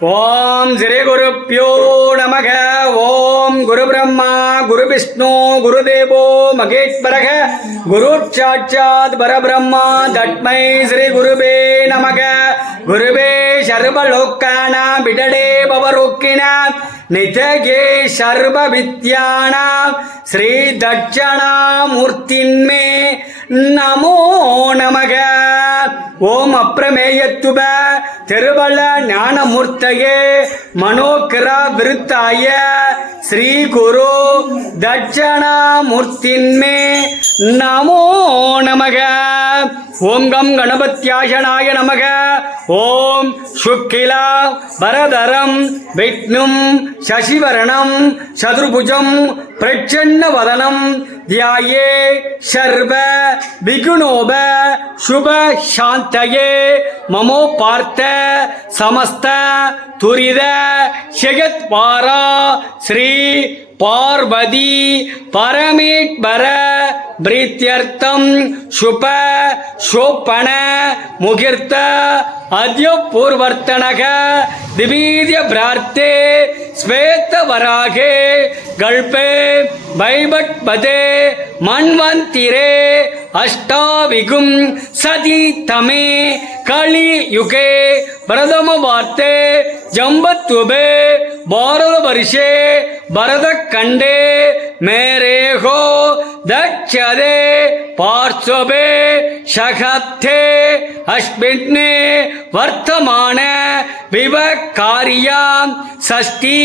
ஓம் ஸ்ரீ குருப்பியோ நமக. ஓம் குரு பிரம்மா குரு விஷ்ணு குரு தேவோ மகேஸ்வரக. குரு சாட்சாத் பரபிரம்மா தட்மை ஸ்ரீ குருபே நமக. குருபே சர்வலோக்கானா விடடே பவரோக்கின. நிதகே சர்வ வித்யானாம் ஸ்ரீ தட்சணாமூர்த்தின்மே நமோ நமக. ஓம் அப்ரமேயத்துப திருவள்ள ஞானமூர்த்தையே மனோகிரா விருத்தாய ஸ்ரீ குரு தட்சணாமூர்த்தின்மே நமோ நமக. ஓம் கம் கணபத்யாசனாய நமக. ஓம் சுக்கிலா வரதரம் விஷ்ணும் சசிவரணம் சதுர்புஜம் பிரச்சன்ன வதனம் தியாயே சர்வ விகுணோப சுப சாந்தயே மமோ பார்த்த சமஸ்த துரித ஜெகத்வாரா ஸ்ரீ பார்வதி பரமேஸ்வர பிரீத்தியர்த்தம் சுப சோப்பன முகிர்த்த அத்ய பூர்வர்த்தனக திவீதிய பிரார்த்தே ஸ்வேத்தவராகே கல்பே வைபட்பதே மண்வந்திரே அஷ்டாவிகும் சதி தமே களி யுகே பிரதம வார்த்தே ஜம்பத்துபே பாரத வருஷே பரத கண்டே மேரேகோ தட்சதே பார்ஸ்வபே ஷகப்தே அஸ்மின்னே வர்த்தமான விவகாரியா சஷ்டி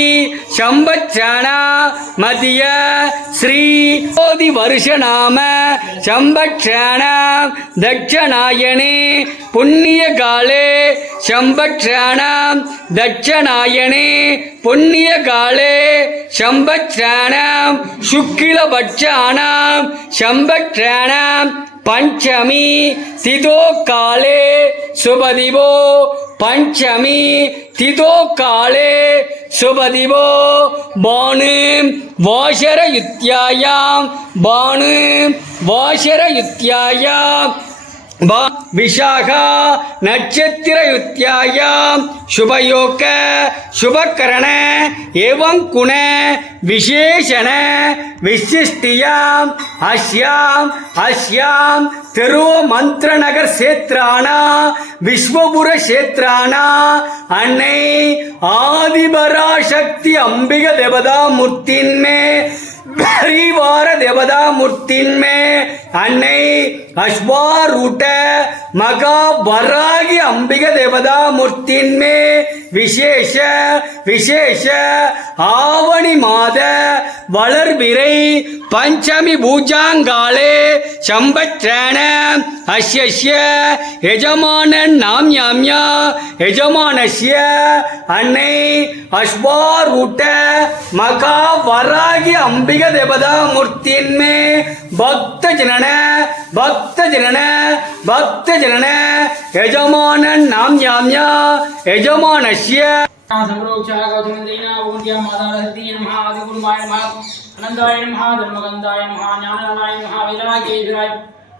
சம்பச்சன மதிய ஸ்ரீ கோதி வருஷநாம சம்பட்சண தட்சநாயனே புண்ணிய காலே சம்பட்சண தட்சநாயனே புண்ணிய காலே சம்பட்சணம் சுக்கிலபட்சானாம் சம்பட்சணம் பஞ்சமி திதோ காலே சுபதிவோ பஞ்சமி திதோ காலே சுபதிவோ பானு வாசர யுத்தியாயாம் பானு வாசர யுத்தியாயாம் விஷாகா நட்சத்திர யுத்தியாயாம் சுபயோக சுபகரண ஏவம் குண விசேஷண விசிஷ்டியாம் அஸ்யாம் அஸ்யாம் திரு மந்திர நகர் சேத்ரானா விஸ்வபுர சேத்ரானா அன்னை ஆதிபராசக்தி அம்பிக தேவதா மூர்த்தின்மே பரிவார தேவதா மூர்த்தின்மே அன்னை அஸ்வாரூட்ட மகா வராகி அம்பிக தேவதா மூர்த்தின்மே விசேஷ விசேஷ ஆவணி மாத வளர்விரை பஞ்சமி பூஜாங்காலே சம்பத்ராண அஸ்யஸ்ய எஜமானன் நாம்யாம்யா எஜமானஸ்ய அன்னை அஸ்வார் ஊட்ட மகா வராகி அம்பிக தேவதா மூர்த்தின்மே பக்த ஜனன பக்த ஜன பக்த ஜன எஜமான நாம் யாம்யா எஜமானஸ்ய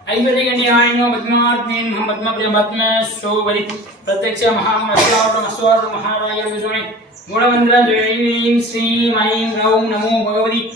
ஐஸ்வரியோ பத்மாத்மே பத்மபிரியம் பத்மஸ்வரி பிரத்யமஸ்வரமாராய விஷுணி குணமந்திரம் ஜெய் ஸ்ரீ மயம் ரவும் நமோ பகவதி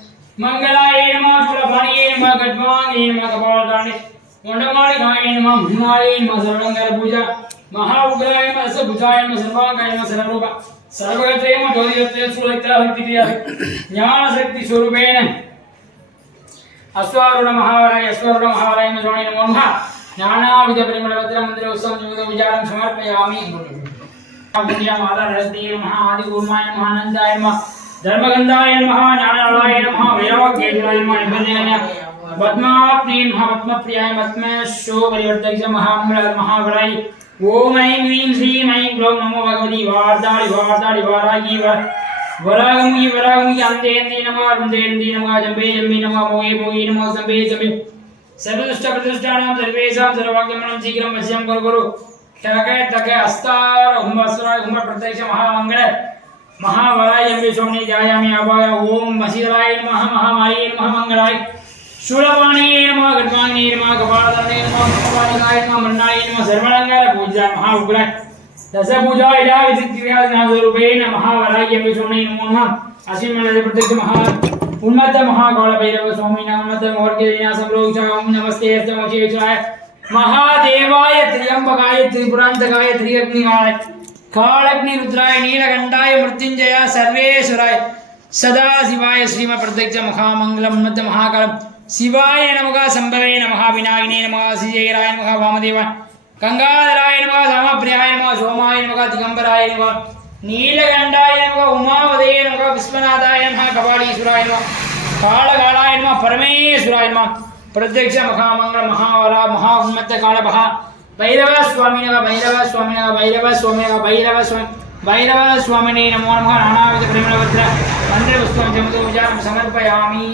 ಮಂಗಳಾಯ ನಮಃ ಶೂಲಫಣಯೇ ನಮಃ ಗಡ್ಭವಾಂಗೇ ನಮಃ ಕಪಾಲಧಾರಣೆ ಮೊಂಡಮಾಳಿಗಾಯ ನಮಃ ಭೀಮಾಯೇ ನಮಃ ಸರ್ವಲಂಕಾರ ಪೂಜಾ ಮಹಾ ಉಗ್ರಾಯ ನಮಃ ಸಭುಜಾಯ ನಮಃ ಸರ್ವಾಂಗಾಯ ನಮಃ ಸರ್ವರೂಪ ಸರ್ವಗತೇಯ ನಮಃ ಜ್ಯೋತಿಗತೇಯ ಸೂಲಕ್ತಾ ಭಕ್ತಿಕ್ರಿಯಾ ಜ್ಞಾನ ಶಕ್ತಿ ಸ್ವರೂಪೇಣ ಅಸ್ವಾರುಣ ಮಹಾವರಾಯ ಅಸ್ವಾರುಣ ಮಹಾವರಾಯ ನಮಃ ಜ್ವಾಣಿ ನಮೋ ನಮಃ ಜ್ಞಾನಾವಿಧ ಪರಿಮಳ ಭದ್ರ ಮಂದಿರ ಉತ್ಸವ ನಿಯೋಗ ವಿಚಾರಂ ಸಮರ್ಪಯಾಮಿ ಪುಣ್ಯ ಮಾತಾ ನರಸ್ತೆ ನಮಃ ಆದಿ ಗುರುಮಾಯ ಮಹಾನಂದಾಯ ನಮಃ شیم بھگ ٹکم پر महावराय जम्बेश्वरणे जायामि अभाय ॐ वसिराय नमः महामाये नमः मङ्गलाय शूलपाणये नमः गर्भाङ्गे नमः कपालदाने नमः महाबालिकाय नमः मण्डाय नमः सर्वाङ्गारपूजाय महाउग्राय दशपूजायुधिव्यासनाथरूपेण महावराय जम्बेश्वरणे नमो नमः अस्मिन्मनसि प्रत्यक्ष महा उन्मत्त महाकालभैरवस्वामिनमोहर्गिरिन्यासम्प्रोक्षामि नमस्ते हस्तमोचेश्वराय महादेवाय त्र्यम्बकाय त्रिपुरान्तकाय त्रि अग्निवाय காலக்னி ருத்ராய நீலகண்டாய மிருத்யுஞ்சய சர்வேஸ்வராய. சதாசிவாய ஸ்ரீம பிரத்யக்ஷ மகாமங்கலம் மத்த மகாகலம். சிவாய நமக சம்பவே நமக விநாயகனே நமக ஸ்ரீஜயராய நமக வாமதேவன் கங்காதராய நமக சமப்பிரியாய நமக சோமாய நமக திகம்பராய நமக. நீலகண்டாய நமக உமாவதே நமக விஸ்வநாதாய நமக கபாலீஸ்வராய நமக. காலகாலாய நமக பரமேஸ்வராய நமக. பிரத்யக்ஷ மகாமங்கல மகாவரா மகா உன்மத்த காலபகா. భైరవ స్వామిన భైరవ స్వామిన భైరవ స్వామిన భైరవ స్వామి భైరవ స్వామిని నమో నమ. నానావిధ ప్రేమ వజ్ర మంత్ర పుష్పం సమర్పయామి.